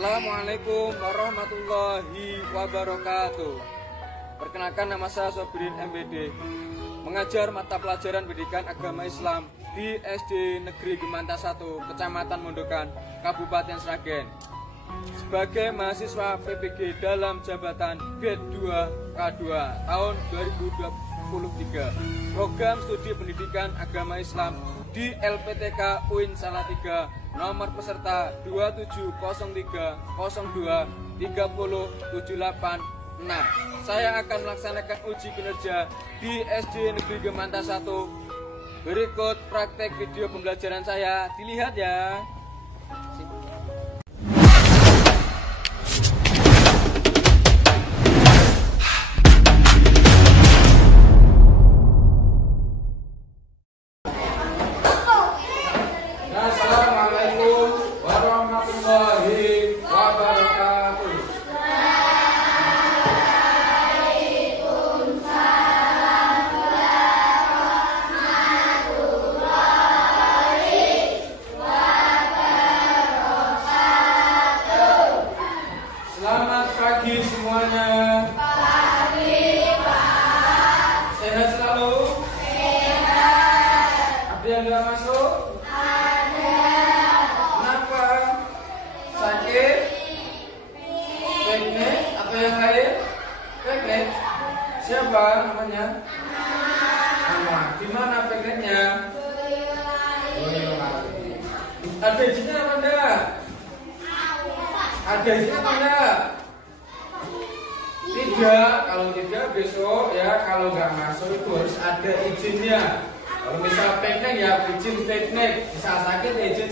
Assalamualaikum warahmatullahi wabarakatuh. Perkenalkan, nama saya Sobrin MBD, mengajar mata pelajaran pendidikan agama Islam di SD Negeri Gemanta 1, Kecamatan Mondokan, Kabupaten Sragen. Sebagai mahasiswa PPG dalam jabatan grade 2 K2 tahun 2023, program studi pendidikan agama Islam di LPTK UIN Salatiga, nomor peserta 27020230786. Saya akan melaksanakan uji kinerja di SD Negeri Gemanta 1. Berikut praktek video pembelajaran saya, dilihat ya. Assalamualaikum warahmatullahi wabarakatuh. Selamat pagi semuanya. Pagi, Pak. Sehat selalu? Sehat. Ada yang nggak masuk? Teknik atau yang lain? Teknik. Siapa namanya? Nama. Gimana tekniknya? Ada izinnya apa enggak? Ada izinnya apa enggak? Tidak. Kalau tidak besok ya, kalau nggak masuk itu harus ada izinnya. Kalau misal teknik ya izin teknik. Misal sakit ya izin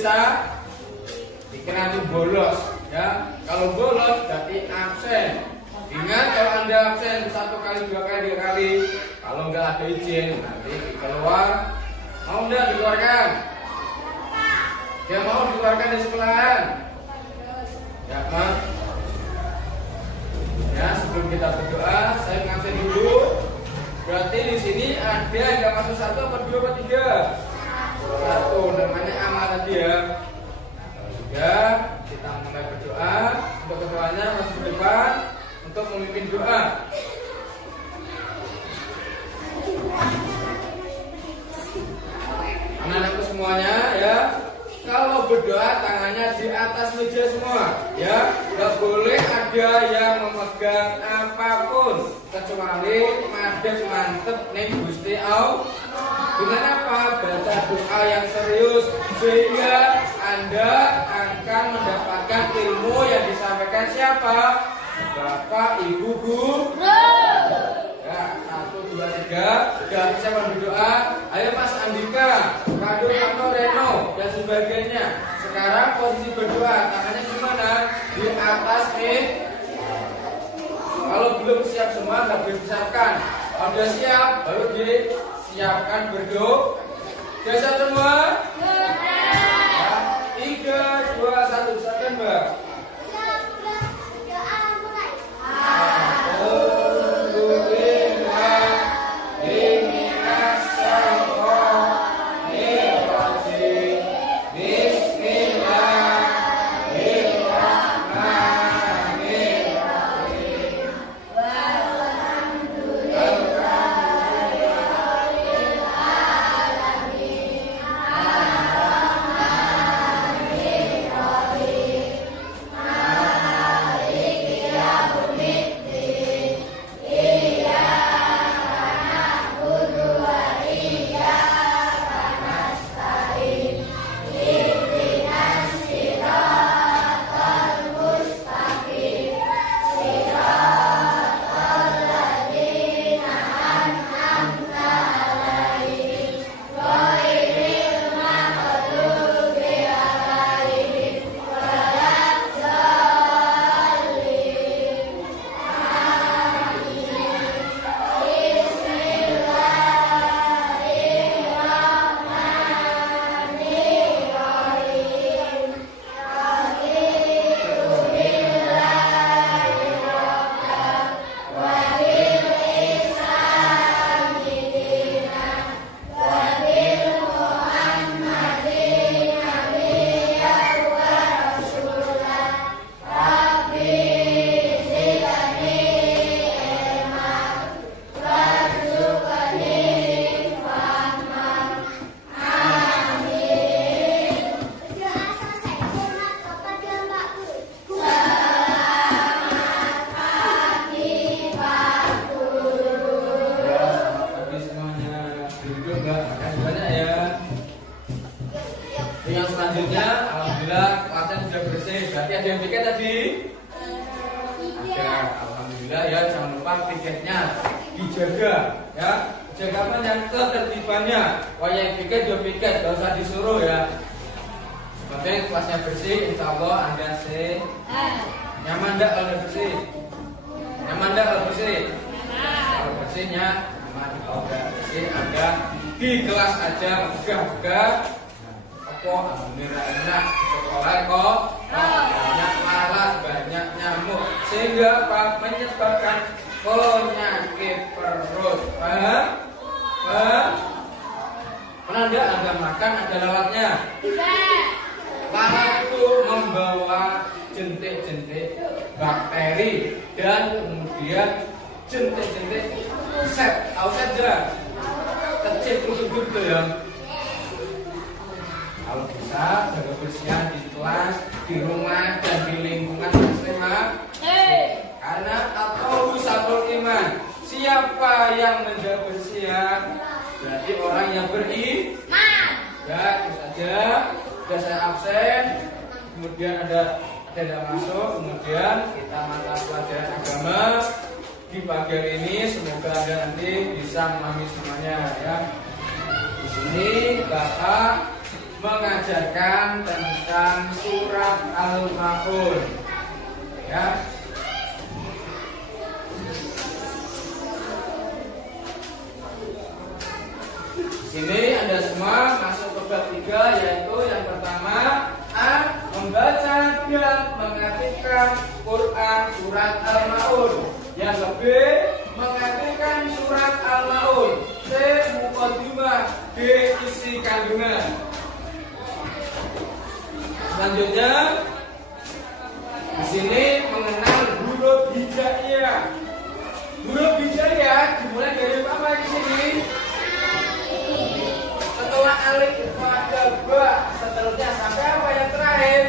nanti bolos ya. Kalau bolos berarti absen. Ingat, kalau Anda absen 1 kali, 2 kali, 3 kali, kalau nggak ada izin nanti keluar. Mau nggak dikeluarkan? Dia mau dikeluarkan dari sekolahan? Ya kan? Ya, sebelum kita berdoa, saya ngabsen dulu. Berarti di sini ada yang nggak masuk 1 apa 2 apa 3? 1, namanya amal tadi ya. Ya, kita mulai berdoa. Untuk ketuanya masuk ke depan untuk memimpin doa. Anak-anakku semuanya ya, kalau berdoa tangannya di atas meja semua ya. Tidak boleh ada yang memegang apapun kecuali madhep mantep ning Gusti Allah. Dengan apa? Baca doa yang serius sehingga Anda akan mendapatkan ilmu yang disampaikan siapa? Bapak, Ibu, Guru. Ya, 1, 2, 3. Dan siapa berdoa? Ayo Mas Andika, Kado, Kato, Reno, dan sebagainya. Sekarang posisi berdoa, tangannya gimana? Di atas nih. Kalau belum siap semua, nggak boleh disiapkan. Kalau sudah siap, baru disiapkan berdoa. Sudah siap semua? Ya, 3, 2, 1, siapkan Mbak. Alhamdulillah ya, jangan lupa piketnya dijaga ya. Jaga apa yang ketertibannya. Yang piket dua piket, gak usah disuruh ya. Penting kelasnya bersih, insya Allah Anda sih. Nyaman enggak kalau bersih? Nyaman enggak kalau bersih? Kalau bersihnya nyaman, kalau enggak bersih Anda di kelas aja megah-megah. Alhamdulillah enak sekolah kok banyak malas, banyak nyamuk sehingga apa menyebabkan penyakit perut. Paham? Pernah enggak Anda makan ada lalatnya? Lalat itu membawa jentik-jentik bakteri dan kemudian jentik-jentik set, tahu saja kecil gitu ya. Kalau bisa jaga kebersihan di kelas, di rumah dan di lingkungan SMA. Karena atau sabul iman. Siapa yang menjaga kebersihan berarti orang yang beriman. Ya, itu saja. Sudah saya absen. Kemudian ada tidak masuk. Kemudian kita mata pelajaran agama di pagi hari ini. Semoga Anda nanti bisa memahami semuanya ya. Di sini Bapak mengajarkan tentang surat Al-Maun ya. Di sini Anda semua masuk ke bab 3, yaitu yang pertama A. Membaca dan mengartikan Quran surat Al-Maun. Yang B. Mengartikan surat Al-Maun. C. Muqaddimah. D. Isi kandungan. Selanjutnya di sini mengenal huruf hijaiyah. Huruf hijaiyah dimulai dari apa di sini? Setelah alif pada ba, seterusnya sampai apa yang terakhir?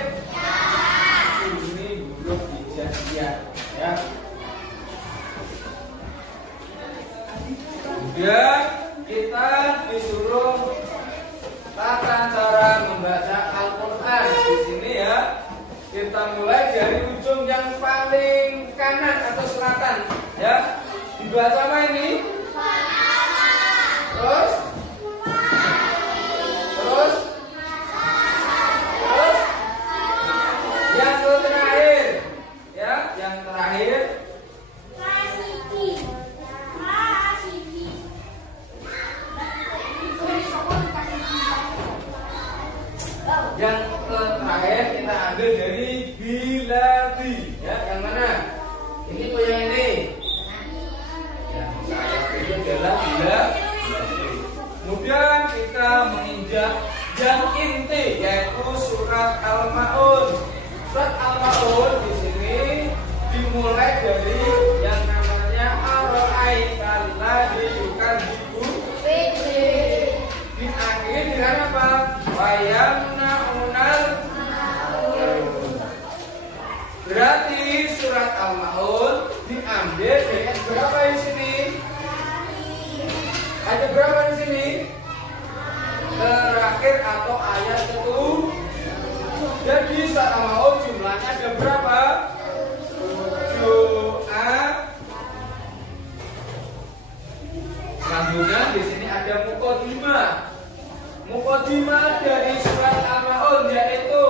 Ini huruf hijaiyah ya. Kemudian kita disuruh tata cara membaca Al-Quran. Di sini ya, kita mulai dari ujung yang paling kanan atau selatan ya. Dibaca apa ini? Terus yang terakhir ya, yang terakhir yang terakhir kita ambil dari biladi ya. Yang mana? Ini kok yang ini? Yang saya pilih adalah biladi. Kemudian kita menginjak yang inti, yaitu surat Al-Maun. Surat Al-Maun di sini dimulai dari yang namanya Ar-Ra'aital ladzi yukadzibu, diakhiri dengan apa? Berarti surat Al-Maun diambil dari ayat berapa di sini? Ayat berapa di sini? Terakhir atau ayat itu. Jadi surat Al-Maun jumlahnya ada berapa? 7a. Selanjutnya di sini ada muqaddimah. Muqaddimah dari surat Al-Maun yaitu,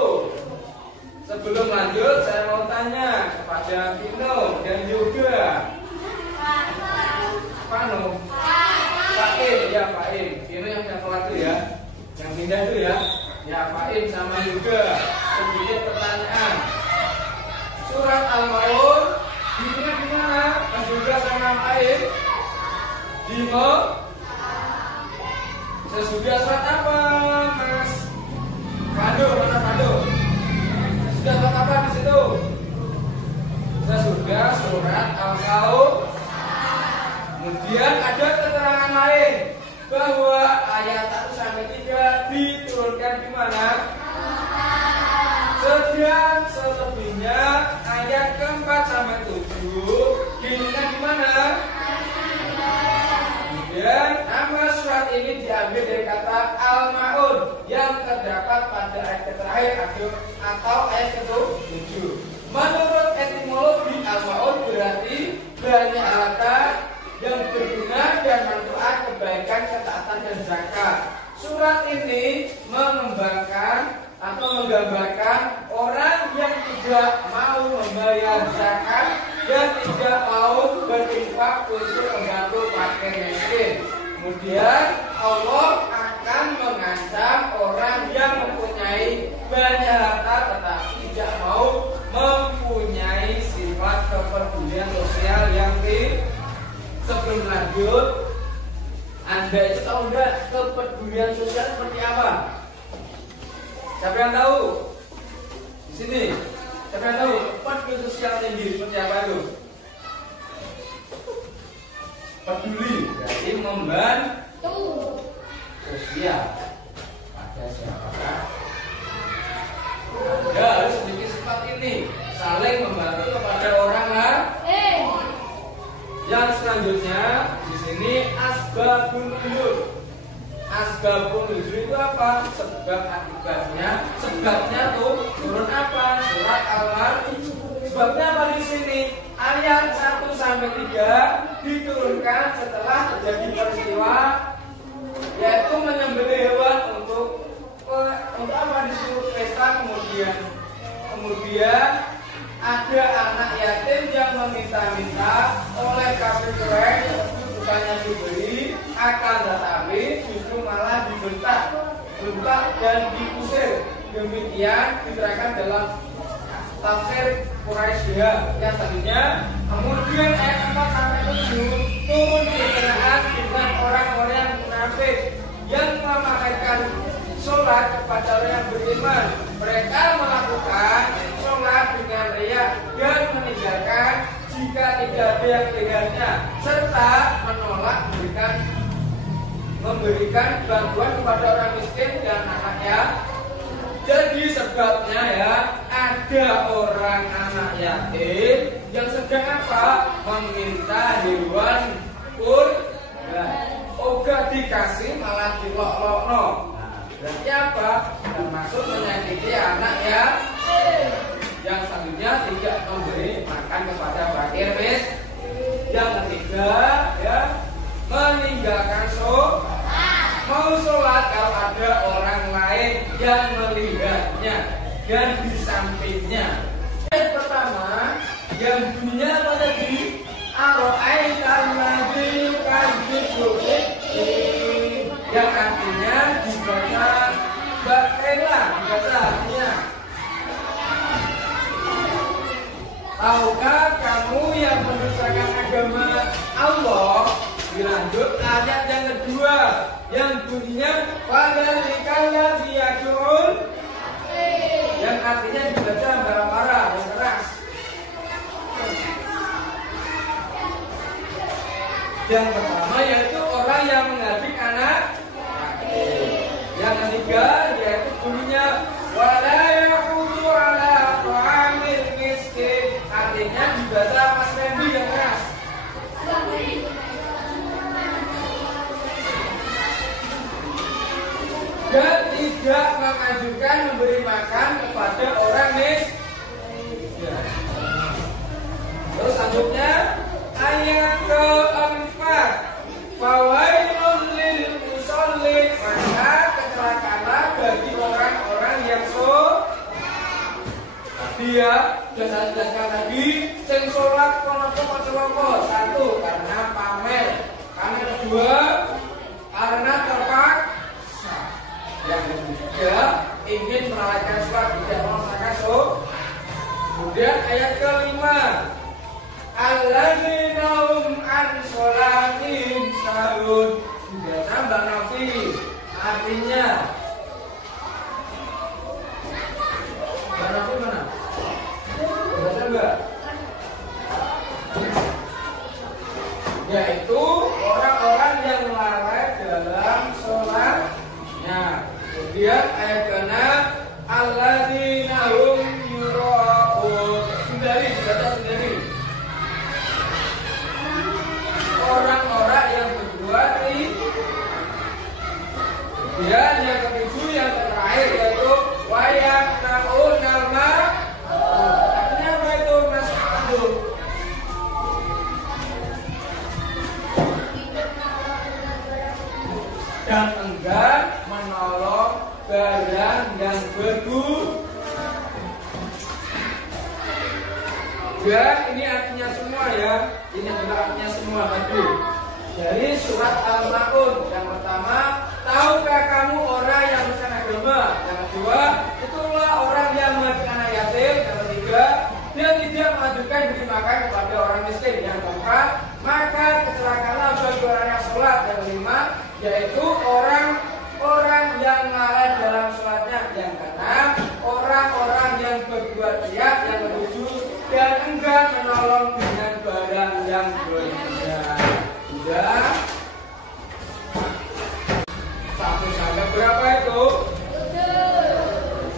sebelum lanjut saya mau tanya kepada Vino dan juga Pano, Pak Im ya, Pak Im. Vino yang telepon itu ya, yang pindah itu ya. Ya Pak Im sama juga sedikit pertanyaan. Surat Al-Maun dimulai di mana? Mas juga sama Pak Im. Dimo. Sesudah surat apa, Mas? Pado, mana Pado? Sesudah surat apa di situ? Sesudah surat Al-Maun. Kemudian ada keterangan lain bahwa ayat 1 sampai 3 diturunkan di mana? Sedang selebihnya ayat keempat sampai 7 diturunkan di mana? Kemudian nama surat ini diambil dari kata Al-Maun yang terdapat pada ayat terakhir atau ayat ke-7. Menurut etimologi Al-Maun berarti banyak harta yang berguna dan manfaat kebaikan, ketaatan dan zakat. Surat ini mengembangkan atau menggambarkan orang yang tidak mau membayar zakat dan tidak mau berinfak untuk membantu fakir miskin. Kemudian Allah akan mengancam orang yang mempunyai banyak harta tetapi tidak mau mempunyai sifat kepedulian sosial yang tinggi. Sebelum lanjut, Anda itu tahu enggak kepedulian sosial seperti apa? Siapa yang tahu? Di sini. Siapa yang tahu? Kepedulian sosial tinggi seperti apa itu? Peduli berarti membantu sosial pada siapakah? Anda harus memiliki sifat ini, saling membantu kepada orang lain. Yang selanjutnya di sini asbabun nuzul. Asbabun nuzul itu apa? Sebab akibatnya. Sebabnya tuh turun apa? Surat Al-Ma'idah. Sebabnya apa di sini? Ayat 1 sampai 3 diturunkan setelah terjadi peristiwa yaitu menyembelih hewan untuk apa? Disuruh pesta, kemudian ada anak yatim yang meminta-minta oleh kafir Quraisy, bukannya diberi, akan tetapi justru malah dibentak dan diusir. Demikian diterangkan dalam tafsir Quraisy yang selanjutnya. Kemudian ayat 4 sampai 7 turun berkenaan dengan orang-orang yang munafik yang memamerkan sholat kepada orang yang beriman. Mereka melakukan sholat dengan riya dan meninggalkan jika tidak ada yang melihatnya, serta menolak memberikan bantuan kepada orang miskin dan anaknya. Jadi sebabnya ya, ada orang anak yatim yang sedang apa? Meminta hewan kurban. Oga dikasih malah dilok-lokno. Berarti apa? Termasuk menyakiti anak ya. Yang selanjutnya tidak memberi makan kepada fakir miskin. Yang ketiga ya, meninggalkan sholat. Mau sholat kalau ada orang lain yang melihatnya dan di sampingnya. Yang pertama, yang bunyinya apa tadi? Aro'aital ladzi yukadzibu biddin, yang artinya dibaca bakela, dibaca artinya. Tahukah kamu yang mendustakan agama Allah? Dilanjut ayat yang kedua yang bunyinya fadzalikal ladzi yad'ul, yang artinya dibaca marah-marah, yang keras. Yang pertama yaitu orang yang menghardik anak. Yang ketiga yaitu bunyinya wala yaqutu ala ta'amil miskin, artinya dibaca Mas Fendi yang keras. Dan tidak menganjurkan memberi makan kepada orang miskin. Terus selanjutnya ayat keempat, fawailun lil musallin, maka kecelakaanlah bagi orang-orang yang tadi ya, sudah jelaskan tadi, sing sholat kono-kono. Satu, karena pamer. Pamer kedua, karena terpaksa. Yang ketiga, ingin merayakan sholat, tidak melaksanakan sholat. Kemudian ayat kelima, alladzina hum an sholatihim sahun. Sudah tambah nafi, artinya Mbak Nafi mana? Baca enggak? Yaitu orang-orang yang lalai dalam sholatnya. Kemudian ayat ke-6, alladzina hum yura'un. Sendiri, dibaca sendiri. Orang-orang yang berbuat riya. Kemudian yang ketujuh, yang terakhir yaitu wayaqnaunal ma'ruf. Artinya apa itu Mas Abdul? dan enggan menolong barang yang berguna. Ya, ini artinya semua ya. Ini adalah artinya semua tadi. Dari surat Al-Maun. Yang pertama, tahukah kamu orang yang bukan agama? Yang kedua, itulah orang yang mengajukan anak yatim. Yang ketiga, dia tidak mengajukan beri makan kepada orang miskin. Yang keempat, maka kecelakaanlah bagi orang yang sholat. Yang kelima, yaitu orang yang lalai dalam sholatnya. Yang keenam, orang-orang yang berbuat riya. Yang ketujuh, dan enggan menolong dengan barang yang berharga. Sudah satu sampai berapa itu?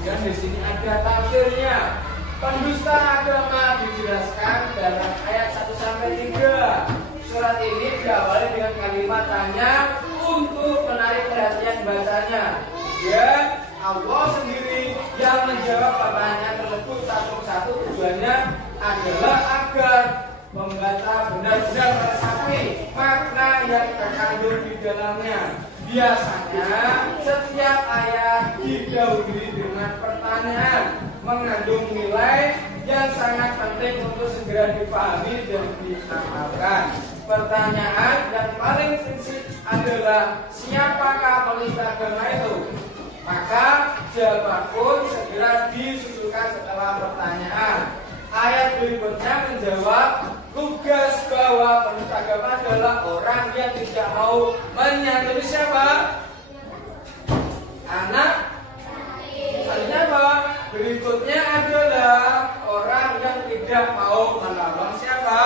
Dan di sini ada tafsirnya. Pendusta agama dijelaskan dalam ayat 1 sampai 3. Surat ini diawali dengan kalimat tanya untuk menarik perhatian bacanya. Dan Allah sendiri yang menjawab pertanyaan tersebut satu persatu. Tujuannya adalah agar membaca benar-benar meresapi makna yang terkandung di dalamnya. Biasanya setiap ayat didahului dengan pertanyaan mengandung nilai yang sangat penting untuk segera dipahami dan diamalkan. Pertanyaan yang paling prinsip adalah siapakah penista agama itu? Maka jawaban pun segera disusulkan setelah pertanyaan. Ayat berikutnya menjawab tugas bahwa penista agama adalah orang yang tidak mau menyantuni siapa? Anak. Selanjutnya apa? Berikutnya adalah orang yang tidak mau menolong siapa?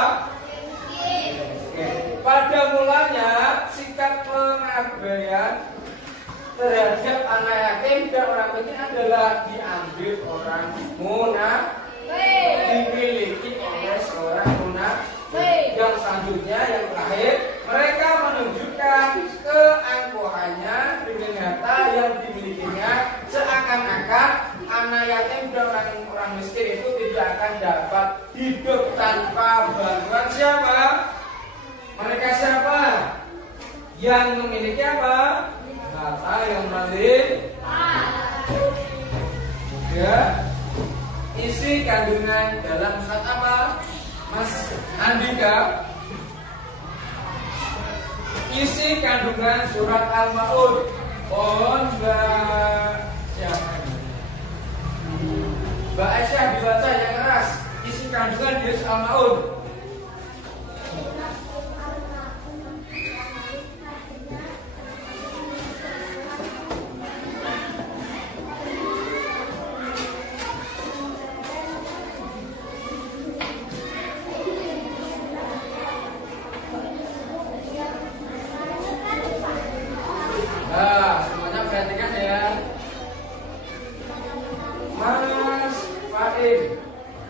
Pada mulanya sikap pengabaian terhadap anak yatim dan orang miskin adalah diambil orang munafik, dimiliki oleh seorang munafik. Yang selanjutnya yang terakhir, mereka menunjukkan keangkuhannya dengan harta yang dimilikinya, seakan-akan anak yatim dan orang miskin itu tidak akan dapat hidup tanpa bantuan siapa? Mereka siapa? Yang memiliki apa? Harta yang melimpah. Ya. Isi kandungan dalam surat apa? Mas Andika. Isi kandungan surat Al-Maun. Mohon Mbak Aisyah dibaca yang keras. Isi kandungan di Al-Maun. Semuanya perhatikan ya. Mas Faim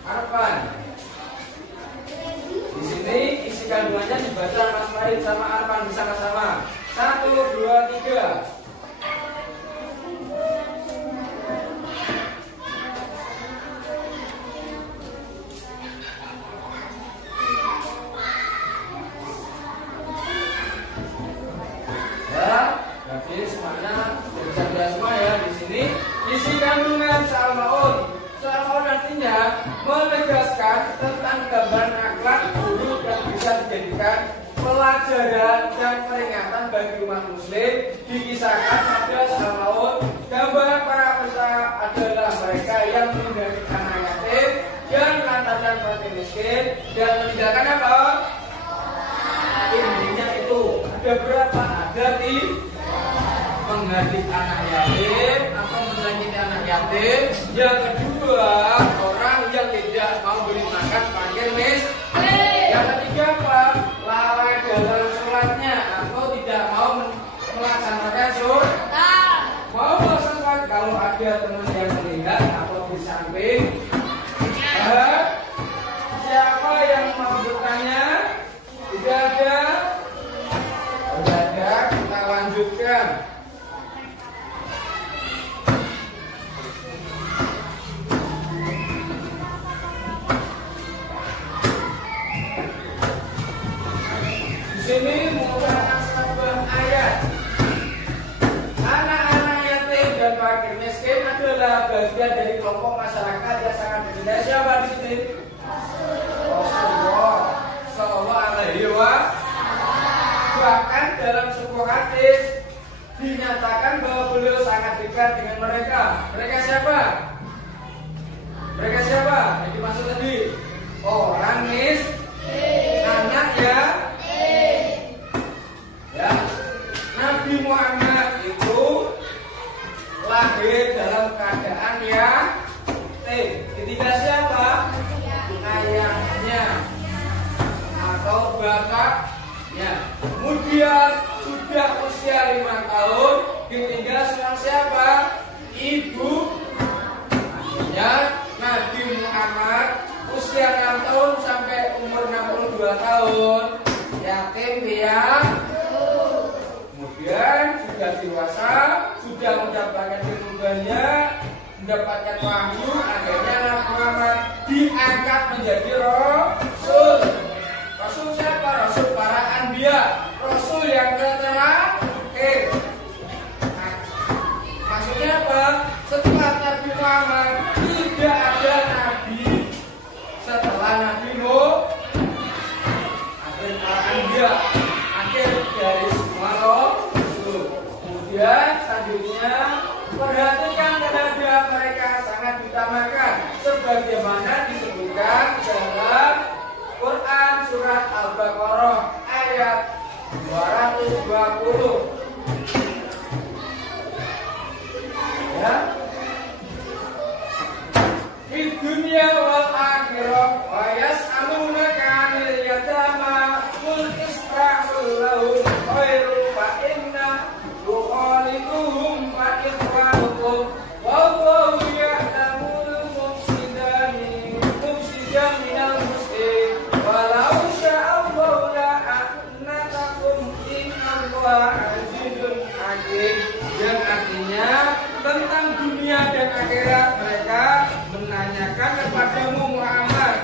Arfan. Di sini isi kandungannya dibaca Mas Faim sama Arfan bersama-sama. 1, 2, 3. Jadi semuanya bisa jelas semua ya. Di sini isi kandungan Al-Maun. Al-Maun artinya menegaskan tentang gambaran akhlak buruk yang bisa dijadikan pelajaran dan peringatan bagi umat muslim. Dikisahkan pada Al-Maun, gambaran para peserta adalah mereka yang menjadi anak yatim dan lantaran fakir miskin dan meninggalkan apa? Intinya itu ada berapa? Ada di menghadik anak yatim atau menyakiti anak yatim. Yang kedua, orang yang tidak mau beri makan fakir miskin. Yang ketiga apa? Lalai dalam sholatnya atau tidak mau melaksanakan sholat. Mau melaksanakan sholat kalau ada teman yang melihat atau di samping. Siapa yang mau bertanya? Tidak ada. Tidak ada. Kita lanjutkan. Sini menggunakan sebuah ayat menyatakan bahwa beliau sangat dekat dengan mereka. Mereka siapa? Mereka siapa? Yang dimaksud tadi orang anak ya. Nabi Muhammad itu lahir dalam keadaan ketika siapa? Ayahnya atau bapaknya. Kemudian sudah usia 5 tahun ditinggal sama siapa? Ibu. Artinya Nabi Muhammad usia 6 tahun sampai umur 62 tahun yatim kemudian sudah dewasa, sudah mendapatkan ilmu banyak, mendapatkan wahyu, akhirnya Nabi Muhammad diangkat menjadi Rasul. Rasul siapa? Rasul para anbiya, Rasul yang terakhir. Maksudnya apa? Setelah Nabi Muhammad tidak ada nabi setelah Nabi Nuh. Akhir para anbiya, akhir dari semua Rasul. Kemudian selanjutnya perhatikan tenaga mereka sangat diutamakan sebagaimana disebutkan dalam Quran surat Al-Baqarah ayat 220. Ya. Di dunia wal akhirah wa yas'alunaka 'anil yatama qul islahul lahum khairun fa inna tuqalituhum fa ikhwanukum wallahu ya'lamul mufsida minal muslim walau sya'allahu la'anatakum innallaha azizun hakim. Yang artinya tentang dunia dan akhirat mereka menanyakan kepadamu Muhammad.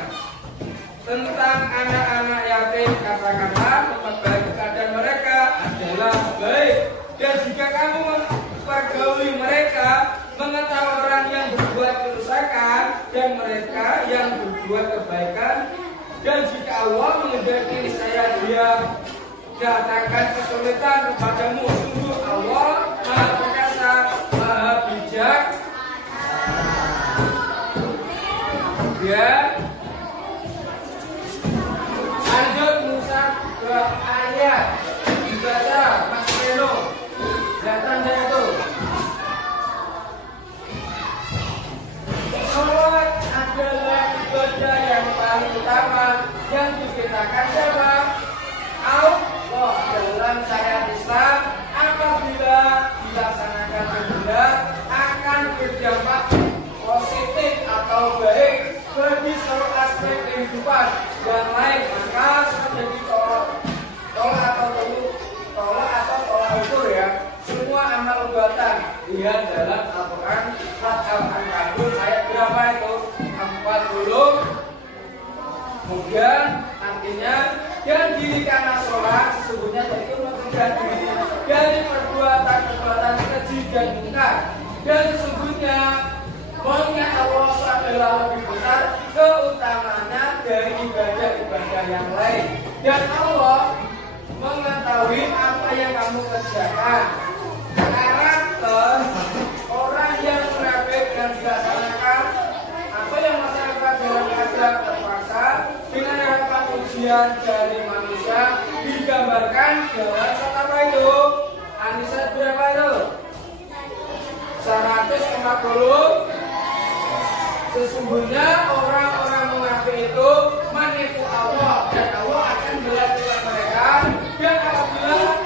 Tentang anak-anak yatim katakanlah tempat baik keadaan mereka adalah baik. Dan jika kamu mempergauli mereka, mengetahui orang yang berbuat kerusakan dan mereka yang berbuat kebaikan, dan jika Allah menghendaki saya dia datangkan kesulitan kepadamu, sungguh Allah Maha Perkasa, Maha Bijak. Ya, lanjut Musa ke ayat dibaca Mas Reno. Lihat tanda itu. Salat adalah ibadah yang paling utama yang diciptakan siapa? Allah dalam syariat Islam. Apabila dilaksanakan benar akan berdampak positif atau baik bagi seluruh aspek kehidupan yang lain. Maka menjadi tolak atau ukur ya. Semua amal perbuatan lihat dalam Al-Quran surat Al-Ankabut ayat berapa itu? 40. Kemudian artinya dan dirikanlah sholat sesungguhnya yaitu mencegah diri dari perbuatan keji dan mungkar, dan sesungguhnya mengingat Allah adalah lebih besar keutamaannya dari ibadah-ibadah yang lain, dan Allah mengetahui apa yang kamu kerjakan. Karakter orang yang munafik dan dilaksanakan apa yang masyarakat dalam keadaan terpaksa dengan harapan ujian dari manusia digambarkan dalam surat apa itu? An-Nisa berapa itu? 140. Sesungguhnya orang-orang munafik itu menipu Allah dan Allah akan melakukan mereka. Dan apabila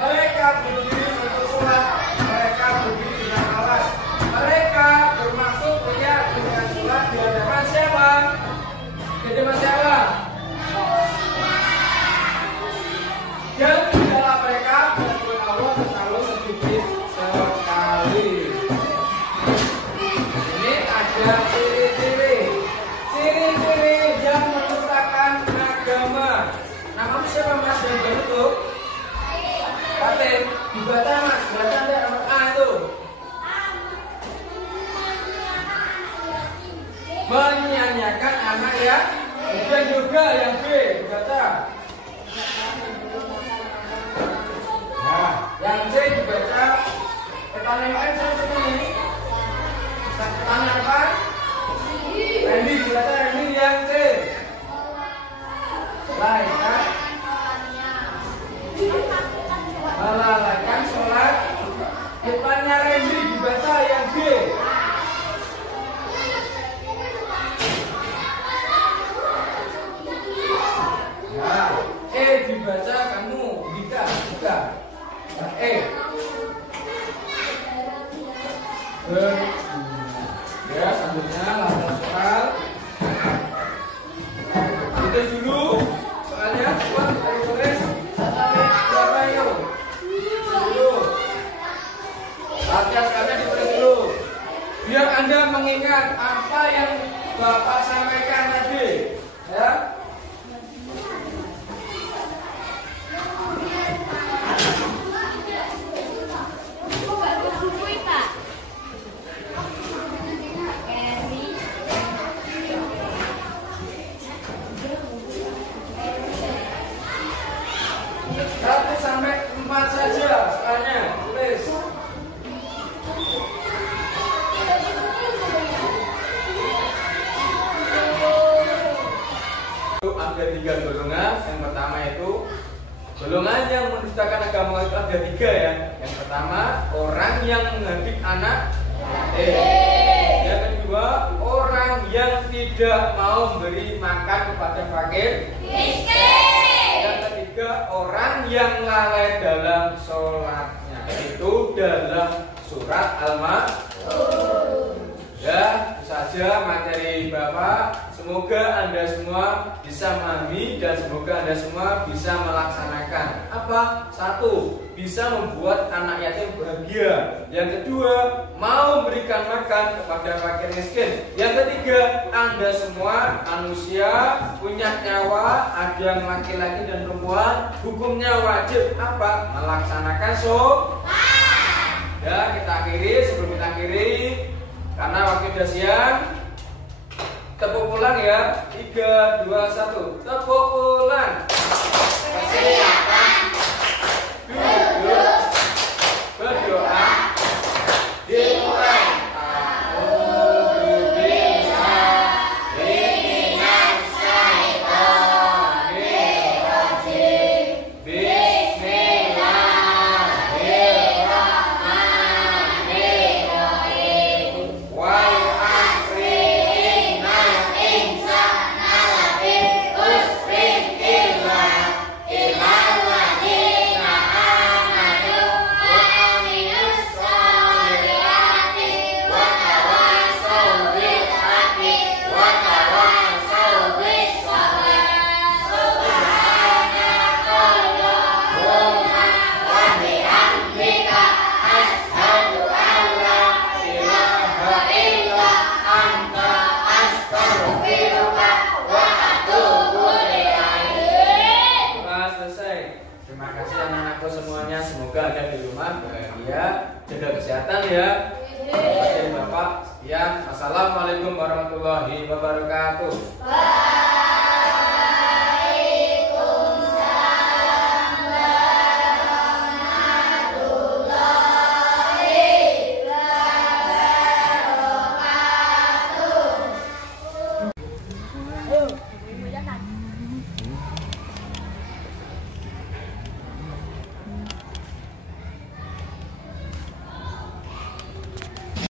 mereka berdiri untuk sholat, mereka berdiri dengan alas. Mereka bermaksud dengan sholat di hadapan siapa? Di hadapan siapa? Dan tidaklah mereka berbuat Allah terlalu sedikit sekali. Ini ada ciri-ciri yang merupakan agama. Namamu siapa Mas yang itu? Paten, dibaca Mas, baca deh nomor A itu. Menyanyiakan anak ya, dan juga yang B, dibaca. Nah, yang C dibaca Ceritanya lain sama ini. Ceritanya apa? Randy, dibaca Randy yang C. Lain kan? Melalaikan sholat. Depannya Randy dibaca yang B. Ya, E dibaca kamu Dika. E. Ya, selanjutnya lafal soal. Itu dulu soalnya buat tulis berapa yuk? Dulu. Latihan sekalian ditulis dulu. Biar Anda mengingat apa yang Bapak sampaikan tadi, ya. Satu sampai 4 saja soalnya tulis. Ada 3 golongan. Yang pertama itu golongan yang mendustakan agama itu ada 3 ya. Yang pertama orang yang menghardik anak. Yang kedua orang yang tidak mau memberi makan kepada fakir. Yang ketiga orang yang lalai dalam sholatnya. Itu dalam surat Al-Ma'idah. Ya, itu saja materi Bapak. Semoga Anda semua bisa memahami dan semoga Anda semua bisa melaksanakan. Apa? 1. Bisa membuat anak yatim bahagia. Yang kedua, mau memberikan makan kepada fakir miskin. Yang ketiga, Anda semua manusia punya nyawa, ada yang laki-laki dan perempuan. Hukumnya wajib apa? Melaksanakan sholat. Ya, kita akhiri. Sebelum kita akhiri, karena waktu sudah siang, tepuk ulang ya. 3, 2, 1. Tepuk ulang. Persiapan. Duduk. Berdoa. Dimulai. Semoga Anda di rumah bahagia, jaga kesehatan ya. Bapak, sekian. Assalamualaikum warahmatullahi wabarakatuh.